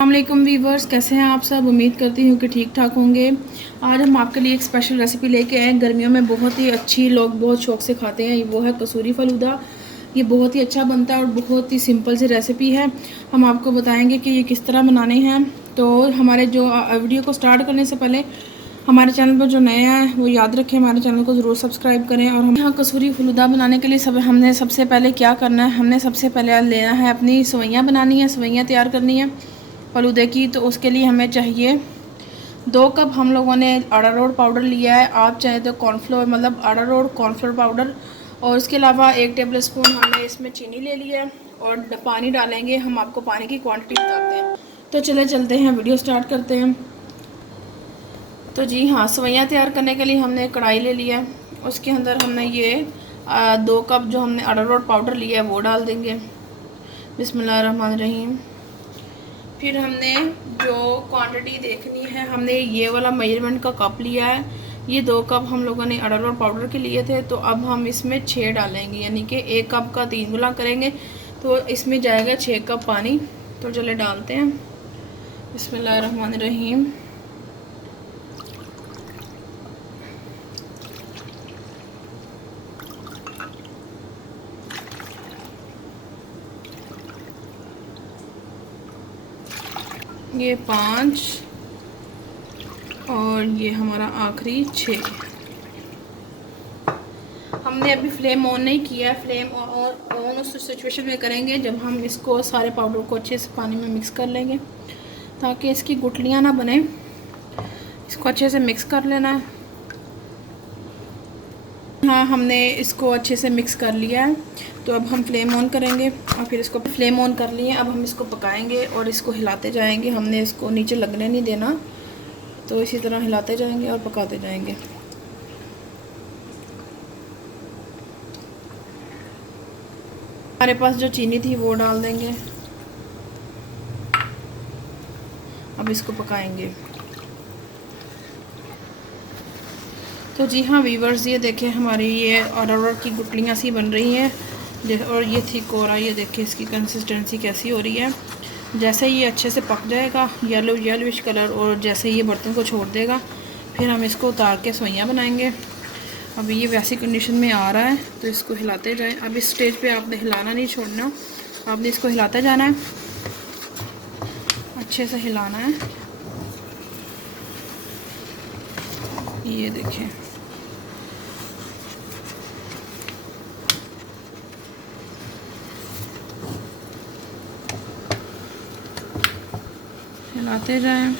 अस्सलामुअलैकुम वीवर्स, कैसे हैं आप सब। उम्मीद करती हूँ कि ठीक ठाक होंगे। आज हम आपके लिए एक स्पेशल रेसिपी लेके आए हैं। गर्मियों में बहुत ही अच्छी लोग बहुत शौक से खाते हैं। वो है कसूरी फलूदा। ये बहुत ही अच्छा बनता है और बहुत ही सिंपल सी रेसिपी है। हम आपको बताएंगे कि ये किस तरह बनाने हैं। तो हमारे जो वीडियो को स्टार्ट करने से पहले हमारे चैनल पर जो नए हैं वो याद रखें, हमारे चैनल को ज़रूर सब्सक्राइब करें। और हम यहाँ कसूरी फलूदा बनाने के लिए हमने सबसे पहले क्या करना है, हमने सबसे पहले लेना है अपनी सेवइयाँ बनानी है, सेवइयाँ तैयार करनी है फलूदे की। तो उसके लिए हमें चाहिए 2 कप हम लोगों ने अरारोट पाउडर लिया है। आप चाहे तो कॉर्नफ्लोर मतलब अरारोट कॉर्नफ्लोर पाउडर। और उसके अलावा 1 टेबल स्पून हमने इसमें चीनी ले लिया है और पानी डालेंगे। हम आपको पानी की क्वांटिटी बताते हैं। तो चलते हैं, वीडियो स्टार्ट करते हैं। तो जी हाँ, सेवइयाँ तैयार करने के लिए हमने एक कढ़ाई ले लिया है। उसके अंदर हमने ये 2 कप जो हमने अरारोट पाउडर लिया है वो डाल देंगे। बिस्मिल्लाहिर्रहमानिर्रहीम। फिर हमने जो क्वांटिटी देखनी है, हमने ये वाला मेजरमेंट का कप लिया है। ये 2 कप हम लोगों ने अरारोट पाउडर के लिए थे। तो अब हम इसमें 6 डालेंगे, यानी कि 1 कप का 3 गुना करेंगे तो इसमें जाएगा 6 कप पानी। तो चले डालते हैं। बिस्मिल्लाहिर्रहमानिर्रहीम। ये 5 और ये हमारा आखिरी 6। हमने अभी फ्लेम ऑन नहीं किया है। फ्लेम ऑन उस सिचुएशन में करेंगे जब हम इसको सारे पाउडर को अच्छे से पानी में मिक्स कर लेंगे, ताकि इसकी गुठलियाँ ना बने। इसको अच्छे से मिक्स कर लेना है। हाँ, हमने इसको अच्छे से मिक्स कर लिया है। तो अब हम फ्लेम ऑन करेंगे और फिर इसको फ्लेम ऑन कर लिए। अब हम इसको पकाएंगे और इसको हिलाते जाएंगे। हमने इसको नीचे लगने नहीं देना, तो इसी तरह हिलाते जाएंगे और पकाते जाएंगे। हमारे पास जो चीनी थी वो डाल देंगे। अब इसको पकाएंगे। तो जी हाँ वीवर्स, ये देखें हमारी ये अरारोट की गुठलियाँ सी बन रही हैं। और ये थिक हो रहा है। ये देखिए इसकी कंसिस्टेंसी कैसी हो रही है। जैसे ये अच्छे से पक जाएगा येलोइश कलर, और जैसे ये बर्तन को छोड़ देगा, फिर हम इसको उतार के सेवइयाँ बनाएंगे। अभी ये वैसी कंडीशन में आ रहा है तो इसको हिलाते जाएं। अब इस स्टेज पे आपने हिलाना नहीं छोड़ना, आपने इसको हिलाते जाना है, अच्छे से हिलाना है। ये देखें, हिलाते जाएं।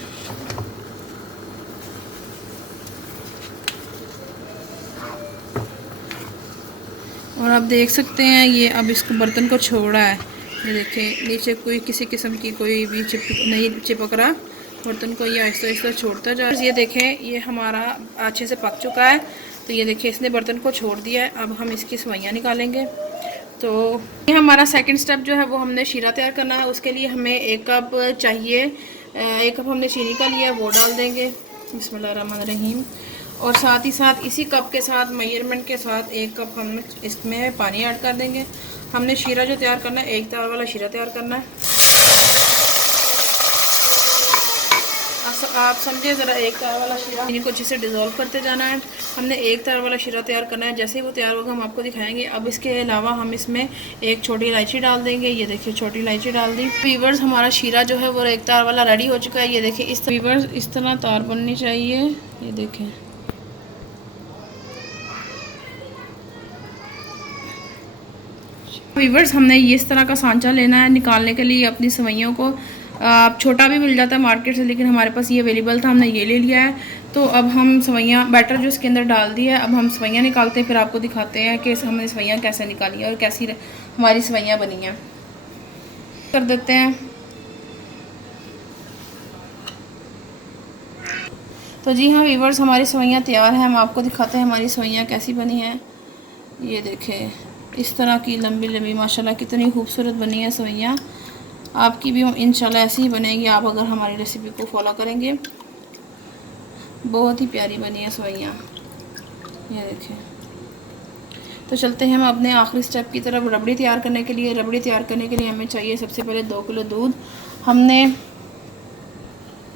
और आप देख सकते हैं ये अब इसको बर्तन को छोड़ा है। ये देखें नीचे कोई किसी किस्म की कोई भी नहीं चिपक रहा बर्तन को। ये आहिस्ता आहिस्ता छोड़ता जा रहा है। ये देखें ये हमारा अच्छे से पक चुका है। तो ये देखें इसने बर्तन को छोड़ दिया है। अब हम इसकी सेवइयाँ निकालेंगे। तो ये हमारा सेकंड स्टेप जो है वो हमने शीरा तैयार करना है। उसके लिए हमें 1 कप चाहिए। 1 कप हमने चीनी का लिया, वो डाल देंगे। बिस्मिल्लाहिर्रहमानिर्रहीम। और साथ ही साथ इसी कप के साथ मेजरमेंट के साथ 1 कप हम इसमें पानी ऐड कर देंगे। हमने शीरा जो तैयार करना है, 1 तार वाला शीरा तैयार करना है। आप समझे ज़रा, 1 तार वाला शीरा इनको अच्छे से डिज़ोल्व करते जाना है। हमने 1 तार वाला शीरा तैयार करना है। जैसे ही वो तैयार होगा हम आपको दिखाएंगे। अब इसके अलावा हम इसमें 1 छोटी इलायची डाल देंगे। ये देखिए छोटी इलायची डाल दी। वीवर्स, हमारा शीरा जो है वो 1 तार वाला रेडी हो चुका है। ये देखिए इस तरह तार बननी चाहिए। ये देखें, वीवर्स, हमने इस तरह का सांचा लेना है निकालने के लिए अपनी सेवइयों को। आप छोटा भी मिल जाता है मार्केट से, लेकिन हमारे पास ये अवेलेबल था, हमने ये ले लिया है। तो अब हम सेवइयाँ बैटर जो इसके अंदर डाल दिया है, अब हम सेवइयाँ निकालते हैं। फिर आपको दिखाते हैं कि हमने सेवइयाँ कैसे निकाली और कैसी हमारी सेवइयाँ बनी हैं। कर देते हैं। तो जी हाँ वीवर्स, हमारी सेवइयाँ तैयार हैं। हम आपको दिखाते हैं हमारी सेवइयाँ कैसी बनी हैं। ये देखें इस तरह की लंबी लंबी, माशाल्लाह कितनी खूबसूरत बनी है सेवइयाँ। आपकी भी इंशाल्लाह ऐसी ही बनेगी, आप अगर हमारी रेसिपी को फॉलो करेंगे। बहुत ही प्यारी बनी है सेवइयाँ। ये देखें। तो चलते हैं हम अपने आखिरी स्टेप की तरफ, रबड़ी तैयार करने के लिए। रबड़ी तैयार करने के लिए हमें चाहिए सबसे पहले 2 किलो दूध। हमने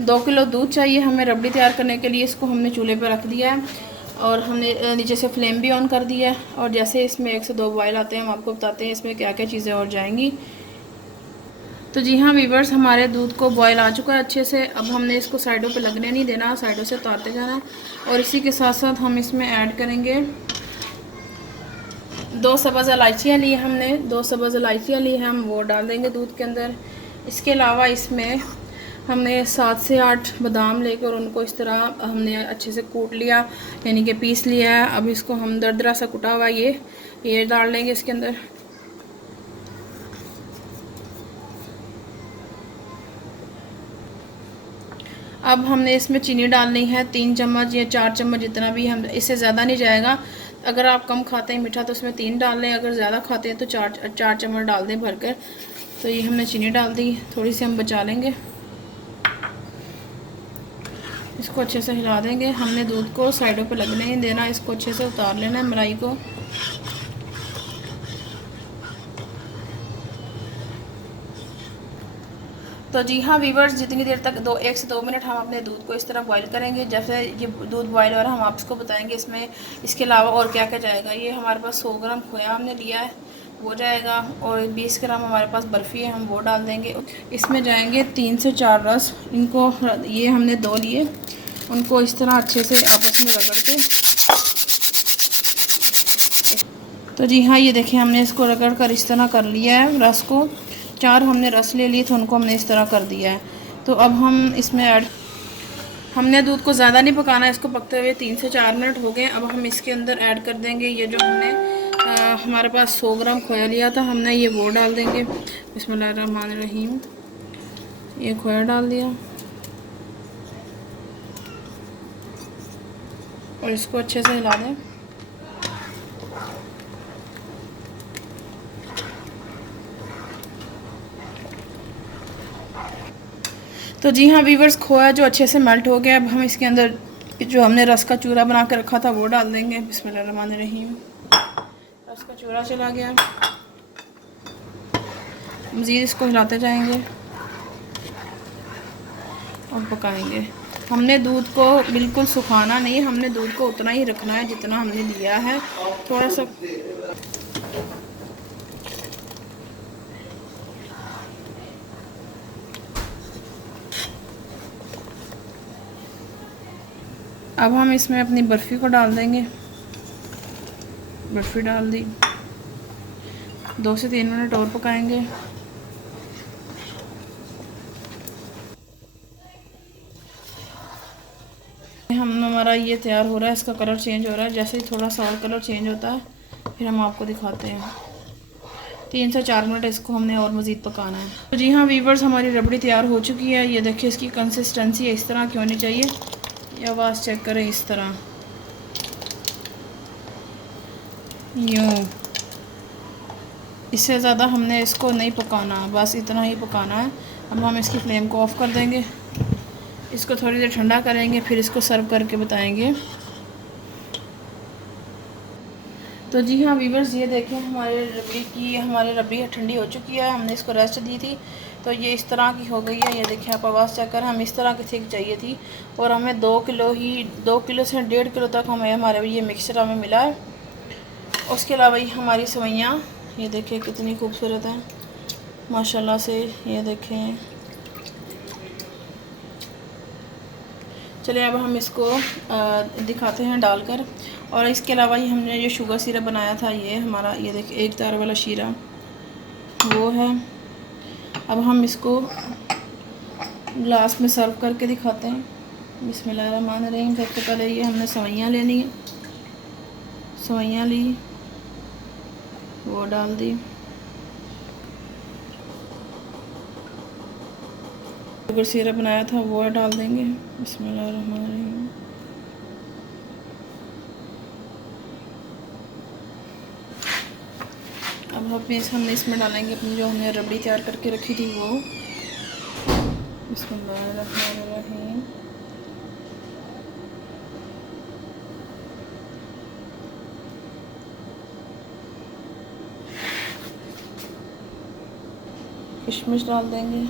2 किलो दूध चाहिए हमें रबड़ी तैयार करने के लिए। इसको हमने चूल्हे पर रख दिया है और हमने नीचे से फ्लेम भी ऑन कर दिया है। और जैसे इसमें 1 से 2 बॉयल आते हैं हम आपको बताते हैं इसमें क्या क्या चीज़ें और जाएंगी। तो जी हाँ वीवर्स, हमारे दूध को बॉयल आ चुका है अच्छे से। अब हमने इसको साइडों पे लगने नहीं देना, साइडों से उतारते जाना। और इसी के साथ साथ हम इसमें ऐड करेंगे 2 सब्ज़ इलायचियाँ ली हमने, 2 सब्ज़ इलायचियाँ ली हैं, हम वो डाल देंगे दूध के अंदर। इसके अलावा इसमें हमने 7 से 8 बादाम लेकर उनको इस तरह हमने अच्छे से कूट लिया, यानी कि पीस लिया है। अब इसको हम दरदरा सा कुटा हुआ ये डाल लेंगे इसके अंदर। अब हमने इसमें चीनी डालनी है 3 चम्मच या 4 चम्मच, जितना भी, हम इससे ज़्यादा नहीं जाएगा। अगर आप कम खाते हैं मीठा तो उसमें 3 डाल लें, अगर ज़्यादा खाते हैं तो 4 चम्मच डाल दें भरकर। तो ये हमने चीनी डाल दी, थोड़ी सी हम बचा लेंगे। इसको अच्छे से हिला देंगे। हमने दूध को साइडों पे लगने नहीं देना, इसको अच्छे से उतार लेना है मलाई को। तो जी हाँ वीवर्स, जितनी देर तक 1 से 2 मिनट हम अपने दूध को इस तरह बॉईल करेंगे। जैसे ये दूध बॉईल हो रहा है हम आपको बताएंगे इसमें इसके अलावा और क्या क्या जाएगा। ये हमारे पास 100 ग्राम खोया हमने लिया है, वो जाएगा। और 20 ग्राम हमारे पास बर्फ़ी है, हम वो डाल देंगे। इसमें जाएंगे 3 से 4 रस, इनको ये हमने 2 लिए, उनको इस तरह अच्छे से आपस में रगड़ के। तो जी हाँ, ये देखें हमने इसको रगड़ कर इस तरह कर लिया है रस को। 4 हमने रस ले लिए तो उनको हमने इस तरह कर दिया है। तो अब हम इसमें हमने दूध को ज़्यादा नहीं पकाना है, इसको पकते हुए 3 से 4 मिनट हो गए। अब हम इसके अंदर ऐड कर देंगे ये जो हमने हमारे पास 100 ग्राम खोया लिया था हमने, ये वो डाल देंगे। बिस्मिल्लाहिर्रहमानिर्रहीम। ये खोया डाल दिया और इसको अच्छे से हिला दें। तो जी हाँ वीवर्स, खोया जो अच्छे से मेल्ट हो गया। अब हम इसके अंदर जो हमने रस का चूरा बना के रखा था वो डाल देंगे। बिस्मिल्लाहिर्रहमानिर्रहीम। रस का चूरा चला गया, मज़ीद इसको हिलाते जाएंगे और पकाएंगे। हमने दूध को बिल्कुल सुखाना नहीं, हमने दूध को उतना ही रखना है जितना हमने लिया है। थोड़ा सा अब हम इसमें अपनी बर्फ़ी को डाल देंगे। बर्फ़ी डाल दी, 2 से 3 मिनट और पकाएंगे। हमारा ये तैयार हो रहा है, इसका कलर चेंज हो रहा है। जैसे ही थोड़ा सा और कलर चेंज होता है फिर हम आपको दिखाते हैं। 3 से 4 मिनट इसको हमने और मज़ीद पकाना है। तो जी हाँ वीवर्स, हमारी रबड़ी तैयार हो चुकी है। ये देखिए इसकी कंसिस्टेंसी इस तरह की होनी चाहिए। ये आवाज़ चेक करें, इस तरह, यूँ। इससे ज़्यादा हमने इसको नहीं पकाना, बस इतना ही पकाना है। अब हम इसकी फ्लेम को ऑफ़ कर देंगे, इसको थोड़ी देर ठंडा करेंगे, फिर इसको सर्व करके बताएंगे। तो जी हाँ वीवर्स, ये देखें हमारी रबड़ी ठंडी हो चुकी है। हमने इसको रेस्ट दी थी तो ये इस तरह की हो गई है। ये देखें, आप आवाज़ चेक करें, हमें इस तरह की थिक चाहिए थी। और हमें 2 किलो से 1.5 किलो तक हमें हमारे ये मिक्सचर हमें मिला है। उसके अलावा ये हमारी सेवइयाँ, ये देखें कितनी खूबसूरत हैं माशाल्लाह से। ये देखें, चलिए अब हम इसको दिखाते हैं डालकर। और इसके अलावा ये हमने जो शुगर सिरप बनाया था, ये हमारा, ये देखिए 1 तार वाला शीरा वो है। अब हम इसको ग्लास में सर्व करके दिखाते हैं। बिस्मिल्लाहिर्रहमानिर्रहीम। सबसे पहले ये हमने सेवइयाँ लेनी है, सेवइयाँ ली, वो डाल दी। शुगर सिरप बनाया था वो डाल देंगे। बिस्मिल्लाहिर्रहमानिर्रहीम। अब हमने इसमें डालेंगे अपनी जो हमने रबड़ी तैयार करके रखी थी वो। बिस्मिल्लाहिर्रहमानिर्रहीम। किशमिश डाल देंगे,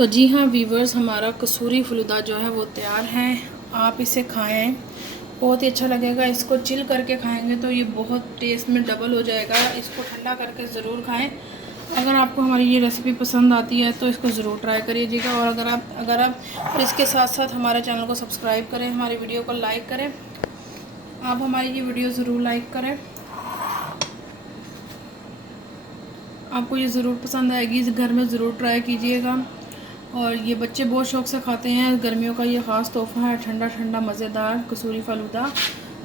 तो जी हाँ वीवर्स, हमारा कसूरी फलूदा जो है वो तैयार है। आप इसे खाएं, बहुत ही अच्छा लगेगा। इसको चिल करके खाएंगे तो ये बहुत टेस्ट में डबल हो जाएगा। इसको ठंडा करके ज़रूर खाएं। अगर आपको हमारी ये रेसिपी पसंद आती है तो इसको ज़रूर ट्राई करिएगा। और अगर आप इसके साथ साथ हमारे चैनल को सब्सक्राइब करें, हमारी वीडियो को लाइक करें। आप हमारी ये वीडियो ज़रूर लाइक करें, आपको ये ज़रूर पसंद आएगी। इस घर में ज़रूर ट्राई कीजिएगा। और ये बच्चे बहुत शौक़ से खाते हैं। गर्मियों का ये ख़ास तोहफ़ा है, ठंडा ठंडा मज़ेदार कसूरी फ़लूदा।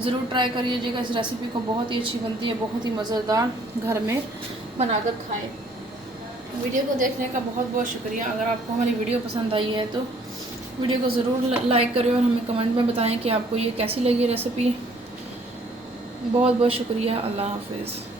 ज़रूर ट्राई करिएगा। इस रेसिपी को बहुत ही अच्छी बनती है, बहुत ही मज़ेदार, घर में बनाकर खाएं। वीडियो को देखने का बहुत बहुत शुक्रिया। अगर आपको हमारी वीडियो पसंद आई है तो वीडियो को ज़रूर लाइक करें और हमें कमेंट में बताएं कि आपको ये कैसी लगी रेसिपी। बहुत बहुत शुक्रिया। अल्लाह हाफ़िज़।